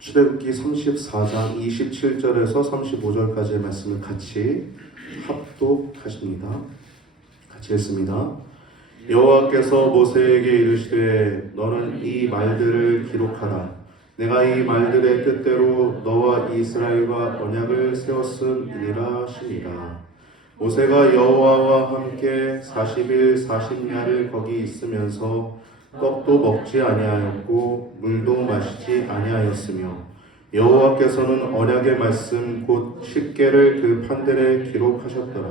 출애굽기 34장 27절에서 35절까지의 말씀을 같이 합독하십니다. 같이 읽습니다. 여호와께서 모세에게 이르시되 너는 이 말들을 기록하라. 내가 이 말들의 뜻대로 너와 이스라엘과 언약을 세웠음이니라 하시니라. 모세가 여호와와 함께 40일 40야를 거기 있으면서 떡도 먹지 아니하였고 물도 마시지 아니하였으며 여호와께서는 언약의 말씀 곧 십계를 그 판들에 기록하셨더라.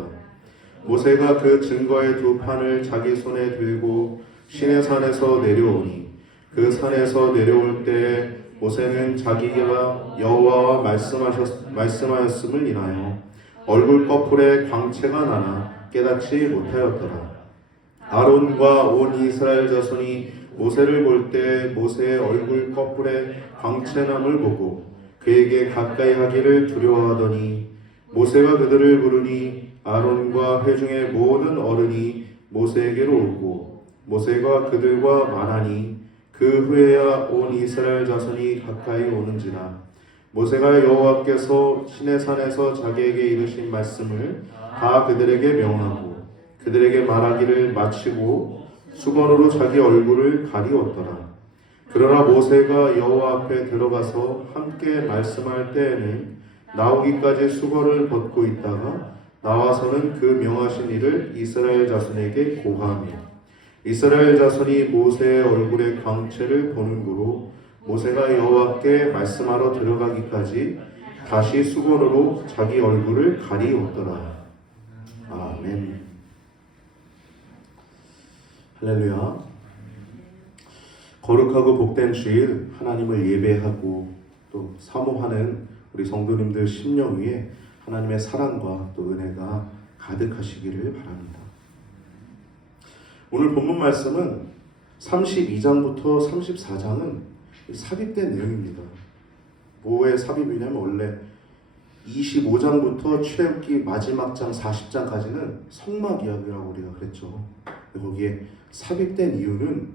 모세가 그 증거의 두 판을 자기 손에 들고 시내산에서 내려오니 그 산에서 내려올 때에 모세는 자기가 여호와와 말씀하였음을 인하여 얼굴 꺼풀에 광채가 나나 깨닫지 못하였더라. 아론과 온 이스라엘 자손이 모세를 볼 때 모세의 얼굴 꺼풀에 광채남을 보고 그에게 가까이 하기를 두려워하더니 모세가 그들을 부르니 아론과 회중의 모든 어른이 모세에게로 오고 모세가 그들과 말하니 그 후에야 온 이스라엘 자손이 가까이 오는지라. 모세가 여호와께서 시내산에서 자기에게 이르신 말씀을 다 그들에게 명하고 그들에게 말하기를 마치고 수건으로 자기 얼굴을 가리웠더라. 그러나 모세가 여호와 앞에 들어가서 함께 말씀할 때에는 나오기까지 수건을 벗고 있다가 나와서는 그 명하신 일을 이스라엘 자손에게 고하며 이스라엘 자손이 모세의 얼굴의 광채를 보는 고로 모세가 여호와께 말씀하러 들어가기까지 다시 수건으로 자기 얼굴을 가리웠더라. 아멘. 할렐루야. 거룩하고 복된 주일 하나님을 예배하고 또 사모하는 우리 성도님들 심령 위에 하나님의 사랑과 또 은혜가 가득하시기를 바랍니다. 오늘 본문 말씀은 32장부터 34장은 삽입된 내용입니다. 뭐의 삽입이냐면 원래 25장부터 출애굽기 마지막 장 40장까지는 성막 이야기라고 우리가 그랬죠. 거기에 삽입된 이유는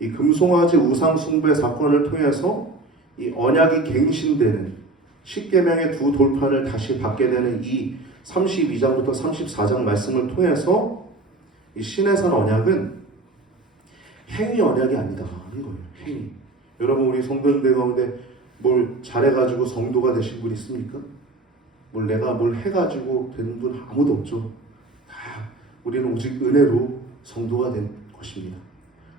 이 금송아지 우상 숭배 사건을 통해서 이 언약이 갱신되는 십계명의 두 돌판을 다시 받게 되는 이 32장부터 34장 말씀을 통해서 이 시내산 언약은 행위 언약이 아니다 하는 거예요. 행위. 여러분 우리 성도님들 가운데 뭘 잘해가지고 성도가 되신 분 있습니까? 내가 뭘 해가지고 되는 분 아무도 없죠. 다 우리는 오직 은혜로 성도가 된 것입니다.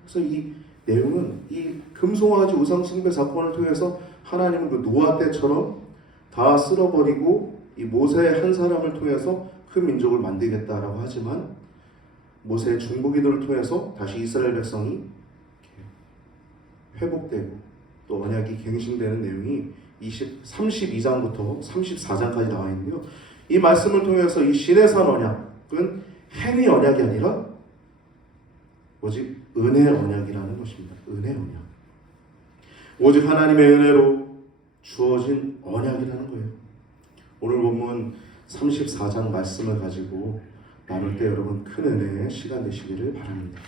그래서 이 내용은 이 금송아지 우상 숭배 사건을 통해서 하나님은 그 노아 때처럼 다 쓸어버리고 이 모세의 한 사람을 통해서 큰 민족을 만들겠다라고 하지만 모세의 중보기도를 통해서 다시 이스라엘 백성이 회복되고 또 언약이 갱신되는 내용이 32장부터 34장까지 나와 있는데요. 이 말씀을 통해서 이 시내산 언약은 행위 언약이 아니라 오직 은혜 언약이라는 것입니다. 은혜 언약. 오직 하나님의 은혜로 주어진 언약이라는 거예요. 오늘 본문 34장 말씀을 가지고 나눌 때 여러분 큰 은혜의 시간 되시기를 바랍니다.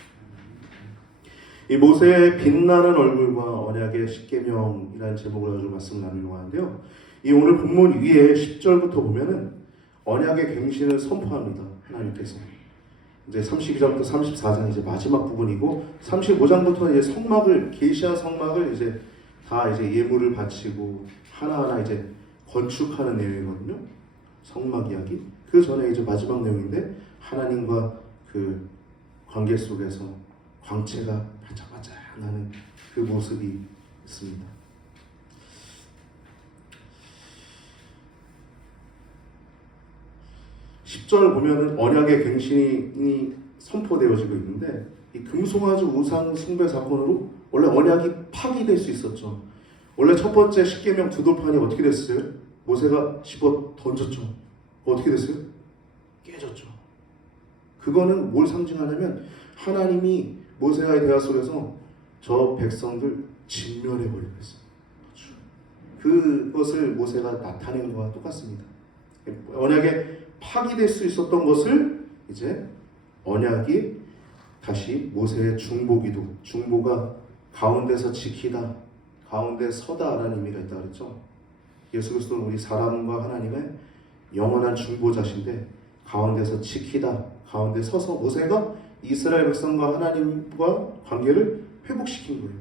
이 모세의 빛나는 얼굴과 언약의 십계명이라는 제목을 가지고 말씀을 나누려고 하는데요. 이 오늘 본문 위에 10절부터 보면은 언약의 갱신을 선포합니다. 하나님께서. 이제 32장부터 34장 이제 마지막 부분이고 35장부터 이제 성막을 계시한 성막을 이제 다 이제 예물을 바치고 하나하나 이제 건축하는 내용이거든요. 성막 이야기. 그 전에 이제 마지막 내용인데 하나님과 그 관계 속에서 광채가 반짝반짝 나는 그 모습이 있습니다. 10절 보면은 언약의 갱신이 선포되어지고 있는데 이 금송아지 우상 숭배 사건으로 원래 언약이 파기될 수 있었죠. 원래 첫 번째 십계명 두 돌판이 어떻게 됐어요? 모세가 집어 던졌죠. 어떻게 됐어요? 깨졌죠. 그거는 뭘 상징하냐면 하나님이 모세와의 대화 속에서 저 백성들 진멸해 버리겠어요. 그것을 모세가 나타낸 것과 똑같습니다. 언약에 파기될 수 있었던 것을 이제 언약이 다시 모세의 중보기도, 중보가 가운데서 지키다, 가운데 서다라는 의미가 있다 그랬죠. 예수 그리스도는 우리 사람과 하나님의 영원한 중보자신데 가운데서 지키다, 가운데 서서 모세가 이스라엘 백성과 하나님과 관계를 회복시킨 거예요.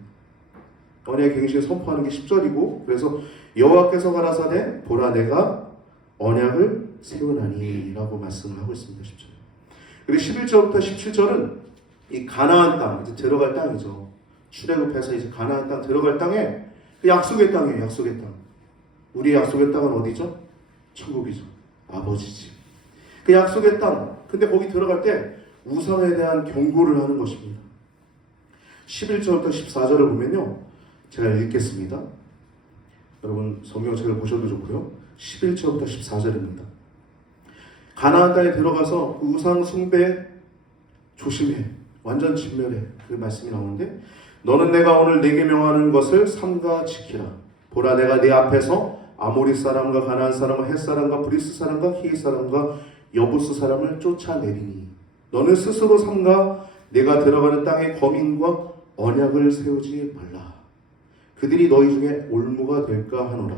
언약의 갱신을 선포하는 게 10절이고, 그래서 여호와께서 가라사대 보라 내가 언약을 세우나니 라고 말씀을 하고 있습니다. 10절. 그리고 11절부터 17절은 이 가나안 땅, 이제 들어갈 땅이죠. 출애굽해서 이제 가나안 땅 들어갈 땅에 그 약속의 땅이에요. 약속의 땅. 우리의 약속의 땅은 어디죠? 천국이죠. 아버지 집. 그 약속의 땅. 근데 거기 들어갈 때 우상에 대한 경고를 하는 것입니다. 11절부터 14절을 보면요, 제가 읽겠습니다. 여러분 성경책을 보셔도 좋고요. 11절부터 14절입니다. 가나안 땅에 들어가서 그 우상 숭배 조심해, 완전 진멸해, 그 말씀이 나오는데, 너는 내가 오늘 내게 명하는 것을 삼가 지키라. 보라 내가 네 앞에서 아모리 사람과 가나안 사람과 헷 사람과 브리스 사람과 히윗 사람과 여부스 사람을 쫓아내리니 너는 스스로 삼가 내가 들어가는 땅의 거민과 언약을 세우지 말라. 그들이 너희 중에 올무가 될까 하노라.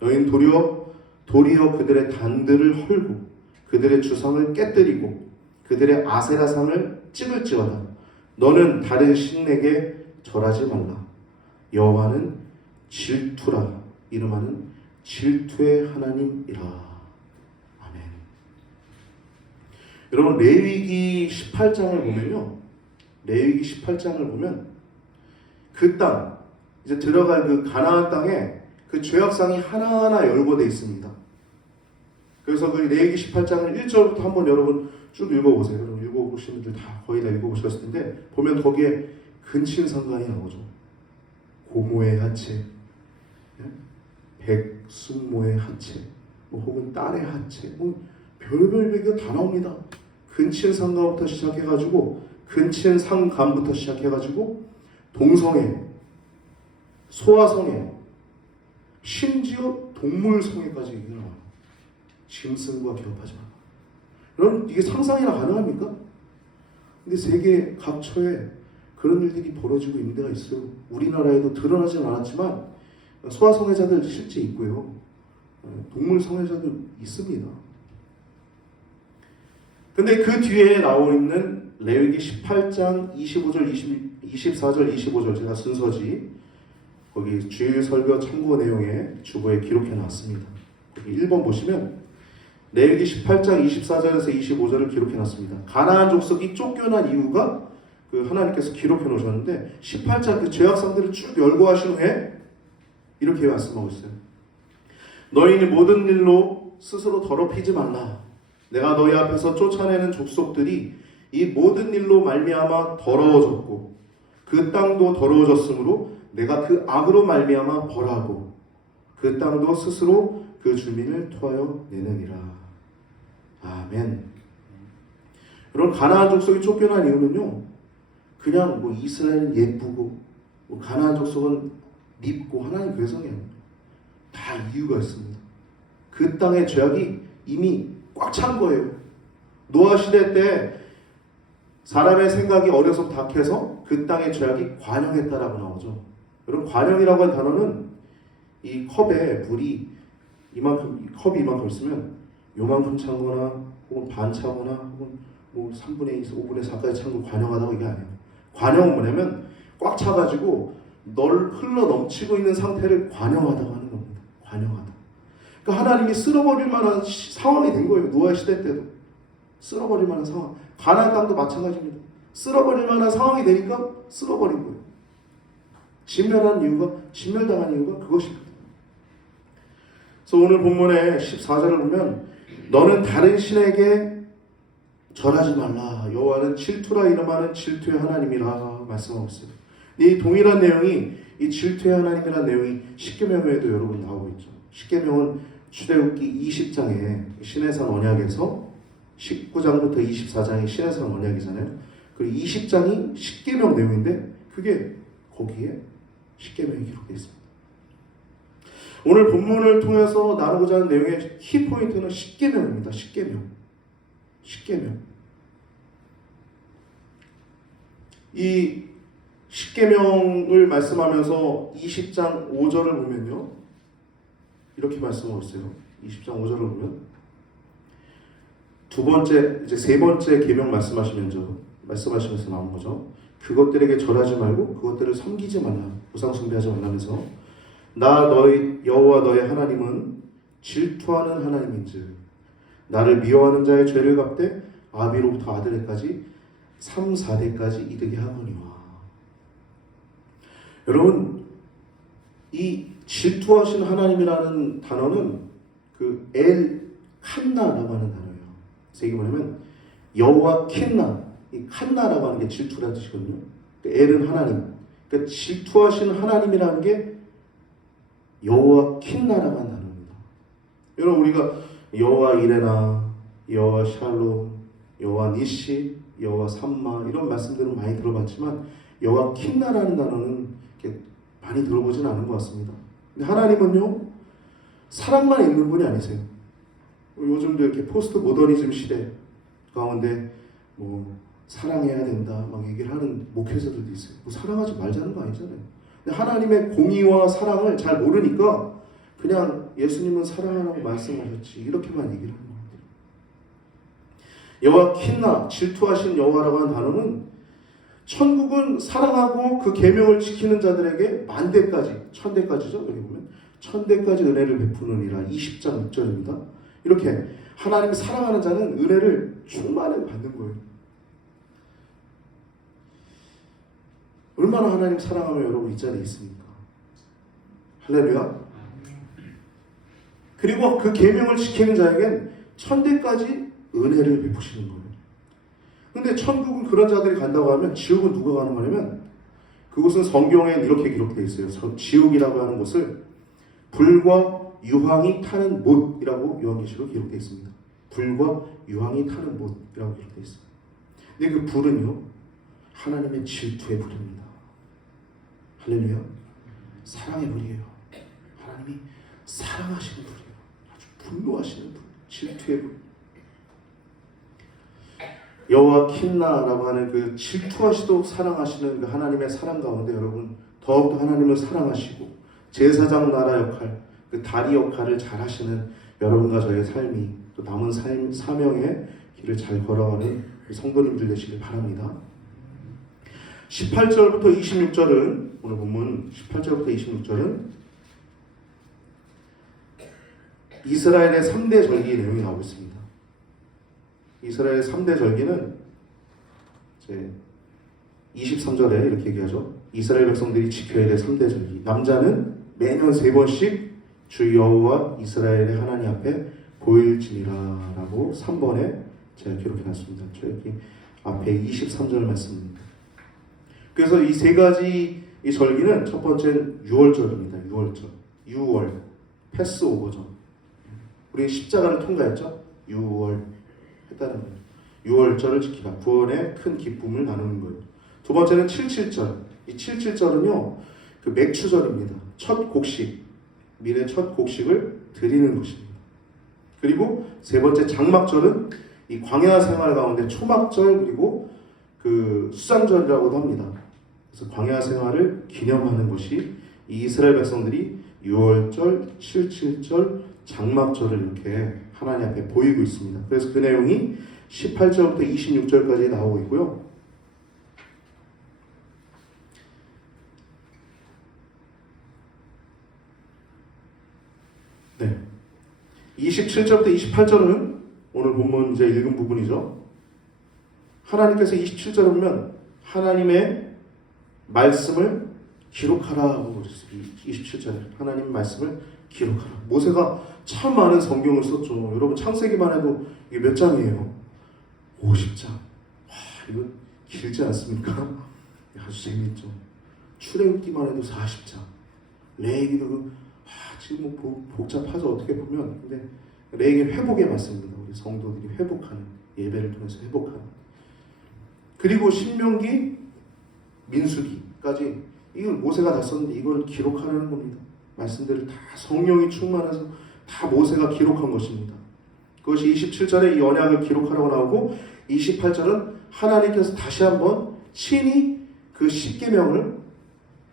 너희는 도리어 그들의 단들을 헐고 그들의 주상을 깨뜨리고 그들의 아세라상을 찍을지어다. 너는 다른 신에게 절하지 말라. 여호와는 질투라. 이름하는 질투의 하나님이라. 아멘. 여러분 레위기 18장을 보면요, 레위기 18장을 보면 그 땅, 이제 들어갈 그 가나안 땅에 그 죄악상이 하나하나 열거되어 있습니다. 그래서 그 레위기 18장을 1절부터 한번 여러분 쭉 읽어보세요. 여러분 읽어보신 분들 다 거의 다 읽어보셨을 텐데, 보면 거기에 근친상간이 나오죠. 고모의 하체, 백숙모의 하체, 뭐 혹은 딸의 하체, 뭐 별별 얘기가 다 나옵니다. 근친상간부터 시작해가지고 근친상간부터 시작해가지고 동성애, 소아성애, 심지어 동물성애까지 얘기가 나와요. 짐승과 기업하지 마. 여러분 이게 상상이나 가능합니까? 근데 세계 각처에 그런 일들이 벌어지고 있는 데가 있어요. 우리나라에도 드러나진 않았지만 소아성애자들 실제 있고요. 동물성애자도 있습니다. 근데 그 뒤에 나오고 있는 레위기 18장 25절, 24절, 25절 제가 순서지 거기 주일 설교 참고 내용에 주보에 기록해 놨습니다. 거기 1번 보시면 레위기 18장 24절에서 25절을 기록해 놨습니다. 가나안 족속이 쫓겨난 이유가 그 하나님께서 기록해 놓으셨는데 18장 그 죄악상들을 쭉 열거하신 후에 이렇게 말씀하고 있어요. 너희는 모든 일로 스스로 더럽히지 말라. 내가 너희 앞에서 쫓아내는 족속들이 이 모든 일로 말미암아 더러워졌고 그 땅도 더러워졌으므로 내가 그 악으로 말미암아 벌하고 그 땅도 스스로 그 주민을 토하여 내느니라. 아멘. 여러분 가나안 족속이 쫓겨난 이유는요, 그냥 뭐 이스라엘은 예쁘고 뭐 가나안 족속은 밉고 하나님 그래서가 아니에요. 다 이유가 있습니다. 그 땅의 죄악이 이미 꽉 찬 거예요. 노아 시대 때 사람의 생각이 어려서 닥해서 그 땅의 죄악이 관영했다라고 나오죠. 여러분 관영이라고 하는 단어는 이 컵에 물이 이만큼, 컵이 이만큼 있으면 요만큼 찬 거나 혹은 반 차거나 혹은 뭐 3분의 2, 5분의 4까지 찬 거 관영하다고 이게 아니에요. 관영은 뭐냐면 꽉 차가지고 널 흘러 넘치고 있는 상태를 관영하다고 하는 겁니다. 관영하다. 그러니까 하나님이 쓸어버릴 만한 상황이 된 거예요. 노아 시대 때도 쓸어버릴 만한 상황. 가나안 땅도 마찬가지입니다. 쓸어버릴 만한 상황이 되니까 쓸어버린 거예요. 진멸당한 이유가 그것입니다. 그래서 오늘 본문의 14절을 보면 너는 다른 신에게 절하지 말라. 여호와는 질투라 이름하는 질투의 하나님이라 말씀하고 있어요. 이 동일한 내용이, 이 질투의 하나님이라는 내용이 십계명에도 여러분 나오고 있죠. 십계명은 출애굽기 20장에 시내산 언약에서 19장부터 24장이 시내산 언약이잖아요. 그리고 20장이 십계명 내용인데 그게 거기에 십계명이 기록되어 있습니다. 오늘 본문을 통해서 나누고자 하는 내용의 키포인트는 십계명입니다. 십계명. 이 십계명을 말씀하면서 20장 5절을 보면요, 이렇게 말씀하고 있어요. 20장 5절을 보면 세 번째 계명 말씀하시면서 나온 거죠. 그것들에게 절하지 말고 그것들을 섬기지 말라, 우상 숭배하지 말라면서 나 너희 여호와 너의 하나님은 질투하는 하나님인즉 나를 미워하는 자의 죄를 갚되 아비로부터 아들에까지 3, 4대까지 이르게 하거니와. 여러분, 이 질투하신 하나님이라는 단어는 그 엘 칸나라고 하는 단어예요. 이게 뭐냐면 여호와 킨나, 이 칸나라고 하는 게 질투라는 뜻이거든요. 엘은 하나님, 그러니까 질투하신 하나님이라는 게 여호와 킨나라고 하는 단어입니다. 여러분, 우리가 여호와 이레나, 여호와 샬롬, 여호와 니시, 여호와 삼마 이런 말씀들은 많이 들어봤지만 여호와 킨나라는 단어는 이렇게 많이 들어보진 않은 것 같습니다. 근데 하나님은요, 사랑만 있는 분이 아니세요. 요즘도 이렇게 포스트 모더니즘 시대 가운데 뭐 사랑해야 된다 막 얘기를 하는 목회자들도 있어요. 뭐 사랑하지 말자는 거 아니잖아요. 근데 하나님의 공의와 사랑을 잘 모르니까 그냥 예수님은 사랑하라고 말씀하셨지 이렇게만 얘기를 하는 거예요. 여호와 킨나, 질투하신 여호와라고 하는 단어는 천국은 사랑하고 그 계명을 지키는 자들에게 만대까지, 천대까지죠. 여기 보면 천대까지 은혜를 베푸느니라. 20장 6절입니다. 이렇게 하나님이 사랑하는 자는 은혜를 충만하게 받는 거예요. 얼마나 하나님 사랑하면 여러분 이 자리에 있습니까? 할렐루야. 그리고 그 계명을 지키는 자에겐 천대까지 은혜를 베푸시는 거예요. 근데 천국은 그런 자들이 간다고 하면 지옥은 누가 가는 거냐면, 그곳은 성경에 이렇게 기록되어 있어요. 지옥이라고 하는 곳을 불과 유황이 타는 못이라고 요한계시록에 기록되어 있습니다. 불과 유황이 타는 못이라고 기록되어 있어요. 근데 그 불은요, 하나님의 질투의 불입니다. 할렐루야. 사랑의 불이에요. 하나님이 사랑하시는 불이에요. 아주 분노하시는 불, 질투의 불. 여호와 킨나라고 하는 그 질투하시도록 사랑하시는 그 하나님의 사랑 가운데 여러분 더욱더 하나님을 사랑하시고 제사장 나라 역할, 그 다리 역할을 잘 하시는 여러분과 저의 삶이 또 남은 사명의 길을 잘 걸어가는 성도님들 되시길 바랍니다. 18절부터 26절은 오늘 본문 18절부터 26절은 이스라엘의 3대 절기 내용이 나오고 있습니다. 이스라엘의 3대 절기는 이제 23절에 이렇게 얘기하죠. 이스라엘 백성들이 지켜야 될 3대 절기. 남자는 매년 3번씩 주 여호와 이스라엘의 하나님 앞에 보일지니라 라고 3번에 제가 기록해놨습니다. 저기 앞에 23절 말씀입니다. 그래서 이 세 가지 이 절기는 첫 번째는 6월절입니다. 6월절. 6월. 패스오버죠. 우리 십자가를 통과했죠. 6월 했다는 거예요. 6월절을 지키라. 구원의 큰 기쁨을 나누는 거예요. 두 번째는 77절. 이 77절은요, 그 맥추절입니다. 첫 곡식, 밀의 첫 곡식을 드리는 것입니다. 그리고 세 번째 장막절은 이 광야 생활 가운데 초막절 그리고 그 수장절이라고도 합니다. 그래서 광야 생활을 기념하는 것이 이 이스라엘 백성들이 6월절, 77절, 장막절을 이렇게 하나님 앞에 보이고 있습니다. 그래서 그 내용이 18절부터 26절까지 나오고 있고요. 네, 27절부터 28절은 오늘 본문 이제 읽은 부분이죠. 하나님께서 27절에 보면 하나님의 말씀을 기록하라고 그랬어요. 27절에 하나님 말씀을 기록하라. 모세가 참 많은 성경을 썼죠. 여러분 창세기만 해도 이게 몇 장이에요? 50장. 와, 이거 길지 않습니까? 아주 재밌죠. 출애굽기만 해도 40장. 레위기도 지금 뭐 복잡하죠. 어떻게 보면. 근데 레위기 회복의 말씀입니다. 우리 성도들이 회복하는, 예배를 통해서 회복하는. 그리고 신명기, 민수기까지 이걸 모세가 다 썼는데 이걸 기록하라는 겁니다. 말씀들을 다 성령이 충만해서 다 모세가 기록한 것입니다. 그것이 27절에 이 언약을 기록하라고 나오고 28절은 하나님께서 다시 한번 친히 그 십계명을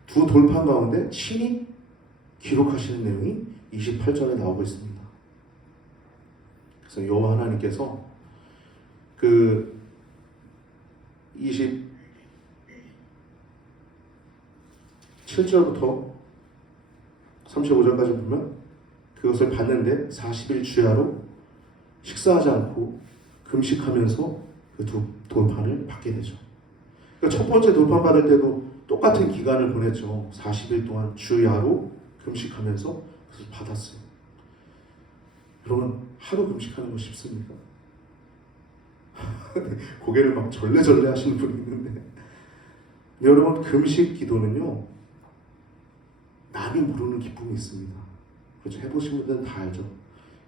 두 돌판 가운데 친히 기록하시는 내용이 28절에 나오고 있습니다. 그래서 여호와 하나님께서 그 27절부터 35절까지 보면 그것을 봤는데 40일 주야로 식사하지 않고 금식하면서 그 두 돌판을 받게 되죠. 그러니까 첫 번째 돌판 받을 때도 똑같은 기간을 보냈죠. 40일 동안 주야로 금식하면서 그것을 받았어요. 여러분, 하루 금식하는 거 쉽습니까? 고개를 막 절레절레 하시는 분이 있는데, 여러분, 금식 기도는요, 남이 모르는 기쁨이 있습니다. 그렇죠? 해보신 분들은 다 알죠.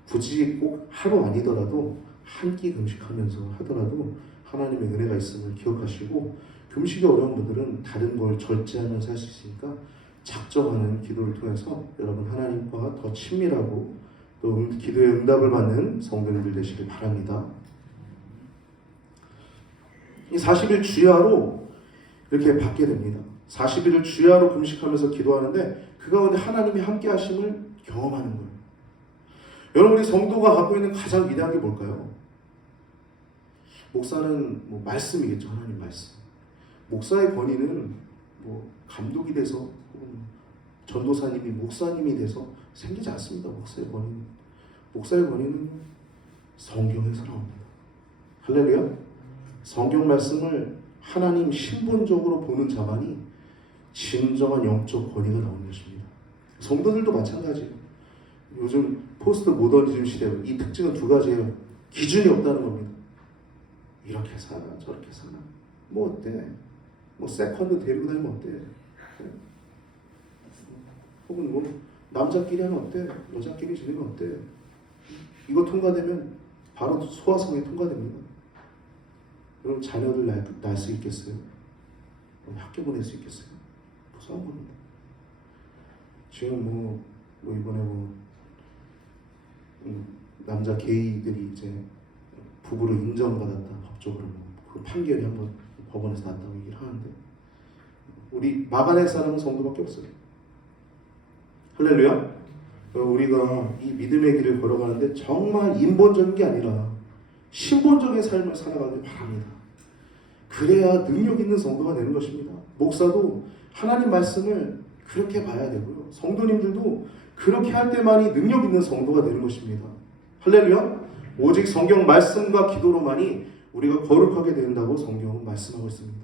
굳이 꼭 하루 아니더라도 한 끼 금식하면서 하더라도 하나님의 은혜가 있음을 기억하시고, 금식이 어려운 분들은 다른 걸 절제하면서 할 수 있으니까 작정하는 기도를 통해서 여러분 하나님과 더 친밀하고 또 기도의 응답을 받는 성도님들 되시길 바랍니다. 이 40일 주야로 이렇게 받게 됩니다. 40일을 주야로 금식하면서 기도하는데 그 가운데 하나님이 함께 하심을 경험하는 거예요. 여러분이 성도가 갖고 있는 가장 위대한 게 뭘까요? 목사는 뭐 말씀이겠죠. 하나님 말씀. 목사의 권위는 뭐 감독이 돼서 혹은 전도사님이 목사님이 돼서 생기지 않습니다. 목사의 권위는 성경에서 나옵니다. 할렐루야. 성경 말씀을 하나님 신본적으로 보는 자만이 진정한 영적 권위가 나오는 것입니다. 성도들도 마찬가지예요. 요즘 포스트 모더니즘 시대 이 특징은 두 가지예요. 기준이 없다는 겁니다. 이렇게 살아 저렇게 살아 뭐 어때? 뭐 세컨드 데리고 다니면 어때? 혹은 뭐 남자끼리 하면 어때? 여자끼리 지내면 어때? 이거 통과되면 바로 소화성에 통과됩니다. 여러분 자녀를 낳을 수 있겠어요? 학교 보낼 수 있겠어요? 무서운 겁니다. 지금 뭐 이번에 남자 게이들이 이제 부부로 인정받았다 법적으로 그 판결이 한번 법원에서 났다고 얘기를 하는데 우리 마가네 사람은 성도밖에 없어요. 할렐루야. 우리가 이 믿음의 길을 걸어가는데 정말 인본적인 게 아니라 신본적인 삶을 살아가길 바랍니다. 그래야 능력 있는 성도가 되는 것입니다. 목사도 하나님 말씀을 그렇게 봐야 되고요. 성도님들도 그렇게 할 때만이 능력 있는 성도가 되는 것입니다. 할렐루야. 오직 성경 말씀과 기도로만이 우리가 거룩하게 된다고 성경은 말씀하고 있습니다.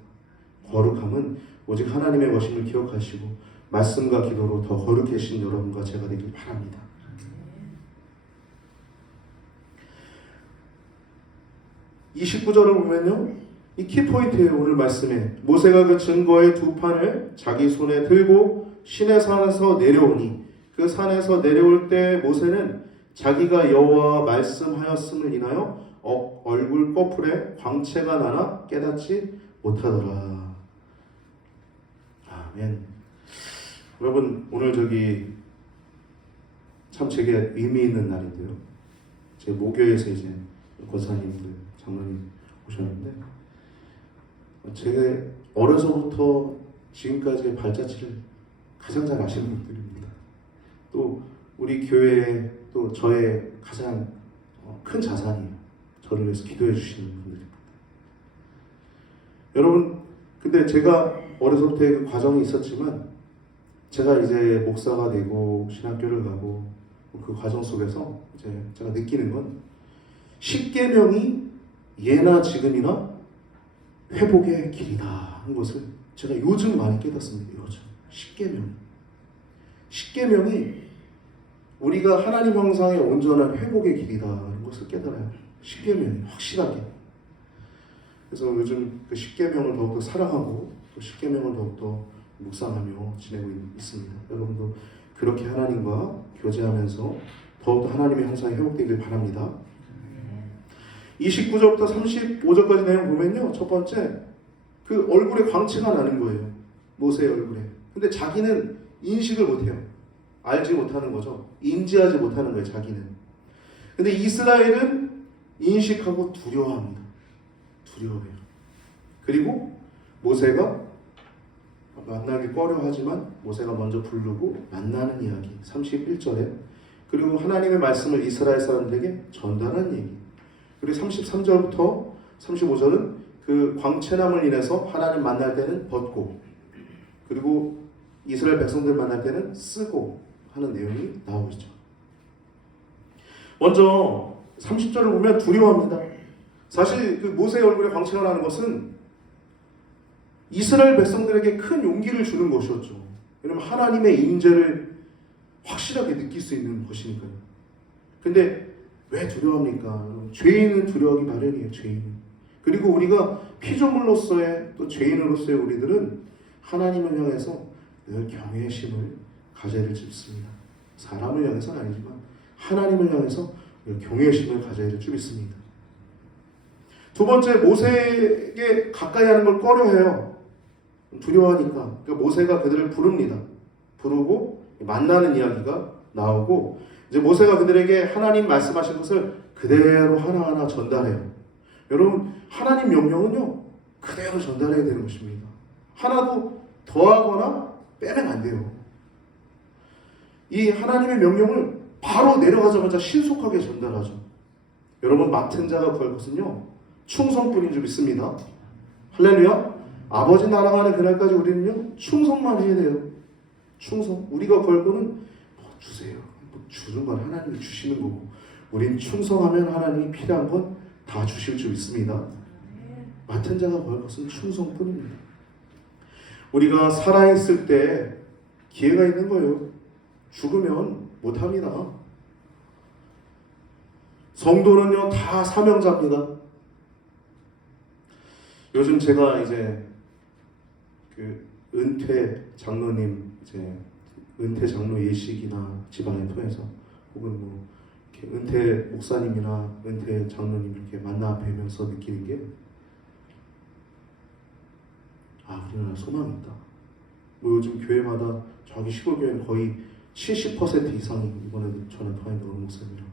거룩함은 오직 하나님의 것임을 기억하시고 말씀과 기도로 더 거룩해진 여러분과 제가 되길 바랍니다. 이 19절을 보면요, 이 키포인트예요. 오늘 말씀에 모세가 그 증거의 두 판을 자기 손에 들고 시내 산에서 내려오니 그 산에서 내려올 때 모세는 자기가 여호와 말씀하였음을 인하여 얼굴 꺼풀에 광채가 나나 깨닫지 못하더라. 아멘. 여러분 오늘 참 제게 의미 있는 날인데요. 제 모교에서 이제 권사님들 장로님 오셨는데 제가 어려서부터 지금까지의 발자취를 가장 잘 아시는 분들입니다. 또 우리 교회에 또 저의 가장 큰 자산이에요. 저를 위해서 기도해 주시는 분들입니다. 여러분, 근데 제가 어려서부터의 그 과정이 있었지만 제가 이제 목사가 되고 신학교를 가고 그 과정 속에서 이제 제가 느끼는 건 십계명이 예나 지금이나 회복의 길이다 하는 것을 제가 요즘 많이 깨닫습니다. 요즘 십계명이 우리가 하나님 형상의 온전한 회복의 길이다라는 것을 깨달아요. 십계명이 확실하게. 그래서 요즘 그 십계명을 더욱더 사랑하고 또 십계명을 더욱더 묵상하며 지내고 있습니다. 여러분도 그렇게 하나님과 교제하면서 더욱더 하나님의 형상이 회복되길 바랍니다. 29절부터 35절까지 내용 보면요, 첫 번째 그 얼굴에 광채가 나는 거예요. 모세의 얼굴에. 근데 자기는 인식을 못해요. 알지 못하는 거죠. 인지하지 못하는 거예요. 자기는. 근데 이스라엘은 인식하고 두려워합니다. 두려워해요. 그리고 모세가 만나기 꺼려하지만 모세가 먼저 부르고 만나는 이야기 31절에, 그리고 하나님의 말씀을 이스라엘 사람들에게 전달한 얘기, 그리고 33절부터 35절은 그 광채남을 인해서 하나님 만날 때는 벗고, 그리고 이스라엘 백성들 만날 때는 쓰고 하는 내용이 나오고 있죠. 먼저 30절을 보면 두려워합니다. 사실 그 모세의 얼굴에 광채가 나는 것은 이스라엘 백성들에게 큰 용기를 주는 것이었죠. 왜냐하면 하나님의 임재를 확실하게 느낄 수 있는 것이니까요. 근데 왜 두려워합니까? 죄인은 두려워하기 마련이에요. 죄인은. 그리고 우리가 피조물로서의, 또 죄인으로서의 우리들은 하나님을 향해서 늘 경외심을 가져야 될 줄 믿습니다. 사람을 향해서는 아니지만 하나님을 향해서 늘 경외심을 가져야 될 줄 믿습니다. 두 번째, 모세에게 가까이 하는 걸 꺼려해요. 두려워하니까. 그러니까 모세가 그들을 부릅니다. 부르고 만나는 이야기가 나오고, 이제 모세가 그들에게 하나님 말씀하신 것을 그대로 하나하나 전달해요. 여러분, 하나님 명령은요, 그대로 전달해야 되는 것입니다. 하나도 더하거나 빼면 안 돼요. 이 하나님의 명령을 바로 내려가자마자 신속하게 전달하죠. 여러분, 맡은 자가 구할 것은요, 충성뿐인 줄 믿습니다. 할렐루야. 아버지 나라 가는 그날까지 우리는요, 충성만 해야 돼요. 충성. 우리가 구할 거는 뭐 주세요. 뭐 주는 건 하나님이 주시는 거고, 우린 충성하면 하나님이 필요한 건 다 주실 줄 믿습니다. 맡은 자가 구할 것은 충성뿐입니다. 우리가 살아있을 때 기회가 있는 거예요. 죽으면 못합니다. 성도는요, 다 사명자입니다. 요즘 제가 이제 그 은퇴 장로님, 이제 은퇴 장로 예식이나 집안을 통해서, 혹은 뭐 이렇게 은퇴 목사님이나 은퇴 장로님 이렇게 만나 뵈면서 느끼는 게, 우리나라 소망이 있다. 뭐 요즘 교회마다, 저기 시골 교회는 거의 70% 이상이, 이번에 저는 통화했던 어느 목사님이랑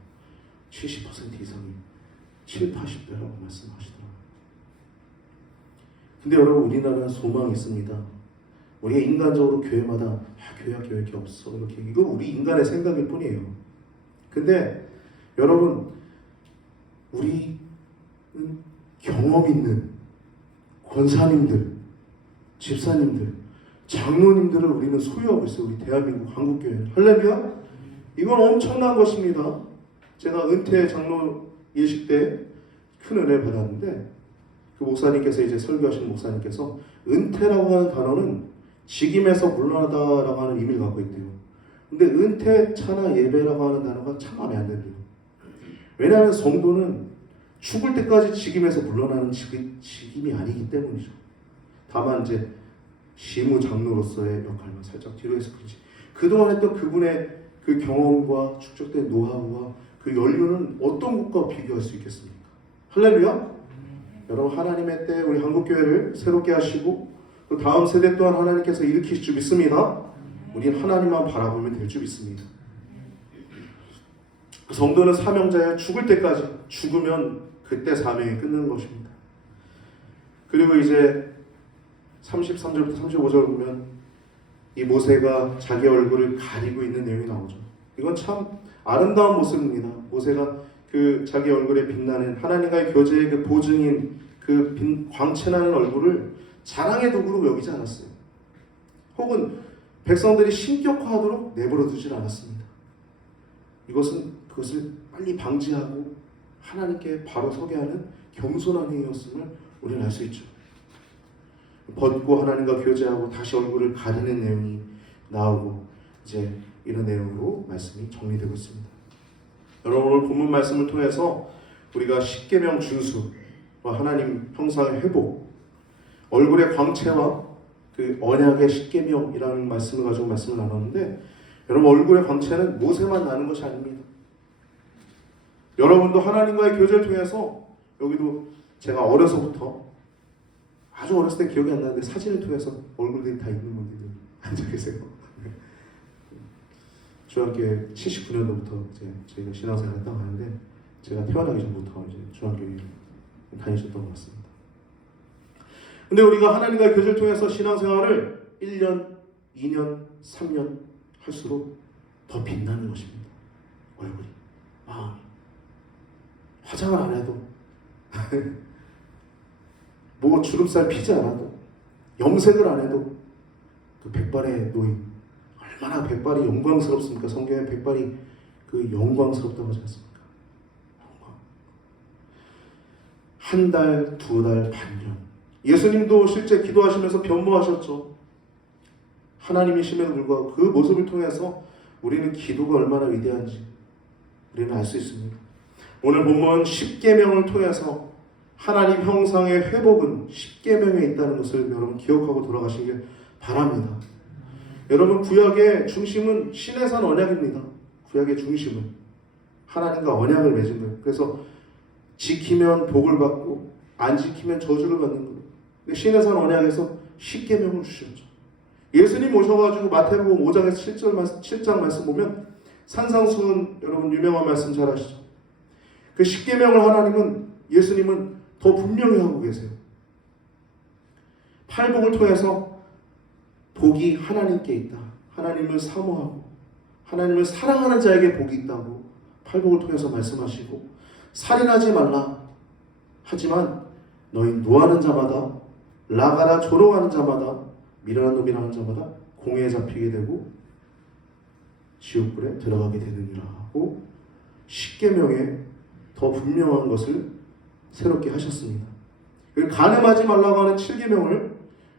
70% 이상이 7, 80대라고 말씀하시더라고요. 근데 여러분, 우리나라는 소망이 있습니다. 우리가 인간적으로 교회마다 교회가 계획이 없어, 이렇게, 이거 우리 인간의 생각일 뿐이에요. 근데 여러분, 우리는 경험 있는 권사님들, 집사님들, 장로님들을 우리는 소유하고 있어요. 우리 대한민국 한국교회는. 할렐루야. 이건 엄청난 것입니다. 제가 은퇴 장로 예식 때 큰 은혜를 받았는데, 그 목사님께서, 이제 설교하신 목사님께서, 은퇴라고 하는 단어는 직임에서 물러나다라고 하는 의미를 갖고 있대요. 근데 은퇴 차나 예배라고 하는 단어가 참 마음에 안 들어요. 왜냐하면 성도는 죽을 때까지 직임에서 물러나는 직임이 아니기 때문이죠. 다만 이제 시무 장로로서의 역할만 살짝 뒤로 해서 그렇지, 그동안 했던 그분의 그 경험과 축적된 노하우와 그 연륜은 어떤 것과 비교할 수 있겠습니까? 할렐루야. 여러분, 하나님의 때 우리 한국교회를 새롭게 하시고, 또 다음 세대 또한 하나님께서 일으키실 줄 믿습니다. 우리는 하나님만 바라보면 될 줄 믿습니다. 성도는 사명자야. 죽을 때까지, 죽으면 그때 사명이 끝나는 것입니다. 그리고 이제 33절부터 35절 보면 이 모세가 자기 얼굴을 가리고 있는 내용이 나오죠. 이건 참 아름다운 모습입니다. 모세가 그 자기 얼굴에 빛나는 하나님과의 교제의 그 보증인 그 광채나는 얼굴을 자랑의 도구로 여기지 않았어요. 혹은 백성들이 신격화하도록 내버려 두질 않았습니다. 이것은 그것을 빨리 방지하고 하나님께 바로 서게 하는 겸손한 행위였음을 우리는 알 수 있죠. 벗고 하나님과 교제하고 다시 얼굴을 가리는 내용이 나오고, 이제 이런 내용으로 말씀이 정리되고 있습니다. 여러분, 오늘 본문 말씀을 통해서 우리가 십계명 준수와 하나님 형상의 회복, 얼굴의 광채와 그 언약의 십계명이라는 말씀을 가지고 말씀을 나눴는데, 여러분, 얼굴의 광채는 모세만 나는 것이 아닙니다. 여러분도 하나님과의 교제를 통해서, 여기도 제가 어려서부터, 아주 어렸을 때 기억이 안 나는데 사진을 통해서 얼굴들이 다 있는 분들이 앉아 계세요. 중학교 79년도부터 이제 저희가 신앙생활을 했다고 하는데, 제가 태어나기 전부터 이제 중학교에 다니셨던 것 같습니다. 근데 우리가 하나님과의 교제를 통해서 신앙생활을 1년, 2년, 3년 할수록 더 빛나는 것입니다. 얼굴이, 마음이. 화장을 안 해도 뭐 주름살 피지 않아도 염색을 안 해도 그 백발의 노인, 얼마나 백발이 영광스럽습니까? 성경에 백발이 그 영광스럽다고 하지 않습니까? 영광. 한 달, 두 달, 반년. 예수님도 실제 기도하시면서 변모하셨죠. 하나님이심에도 불구하고 그 모습을 통해서 우리는 기도가 얼마나 위대한지 우리는 알 수 있습니다. 오늘 본문 10계명을 통해서 하나님 형상의 회복은 10계명에 있다는 것을 여러분 기억하고 돌아가시길 바랍니다. 여러분, 구약의 중심은 신의 산 언약입니다. 구약의 중심은 하나님과 언약을 맺은 거예요. 그래서 지키면 복을 받고 안 지키면 저주를 받는 거예요. 근데 신의 산 언약에서 10계명을 주셨죠. 예수님 오셔가지고 마태복음 5장에서 7장 말씀 보면 산상수훈, 여러분 유명한 말씀 잘 아시죠? 그 10계명을 하나님은, 예수님은 더 분명히 하고 계세요. 팔복을 통해서 복이 하나님께 있다. 하나님을 사모하고 하나님을 사랑하는 자에게 복이 있다고 팔복을 통해서 말씀하시고, 살인하지 말라. 하지만 너희 노하는 자마다, 나가라 조롱하는 자마다, 미련한 놈이라는 자마다 공회에 잡히게 되고 지옥불에 들어가게 되느니라 하고 10계명에 더 분명한 것을 새롭게 하셨습니다. 간음하지 말라고 하는 7계명을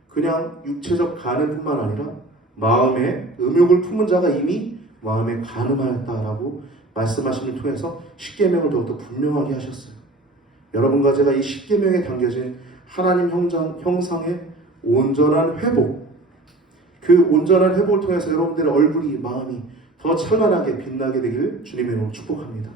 그냥 육체적 간음뿐만 아니라 마음에 음욕을 품은 자가 이미 마음에 간음하였다라고 말씀하심을 통해서 10계명을 더욱더 분명하게 하셨어요. 여러분과 제가 이 10계명에 담겨진 하나님 형상의 온전한 회복, 그 온전한 회복을 통해서 여러분들의 얼굴이, 마음이 더 찬란하게 빛나게 되기를 주님의 이름으로 축복합니다.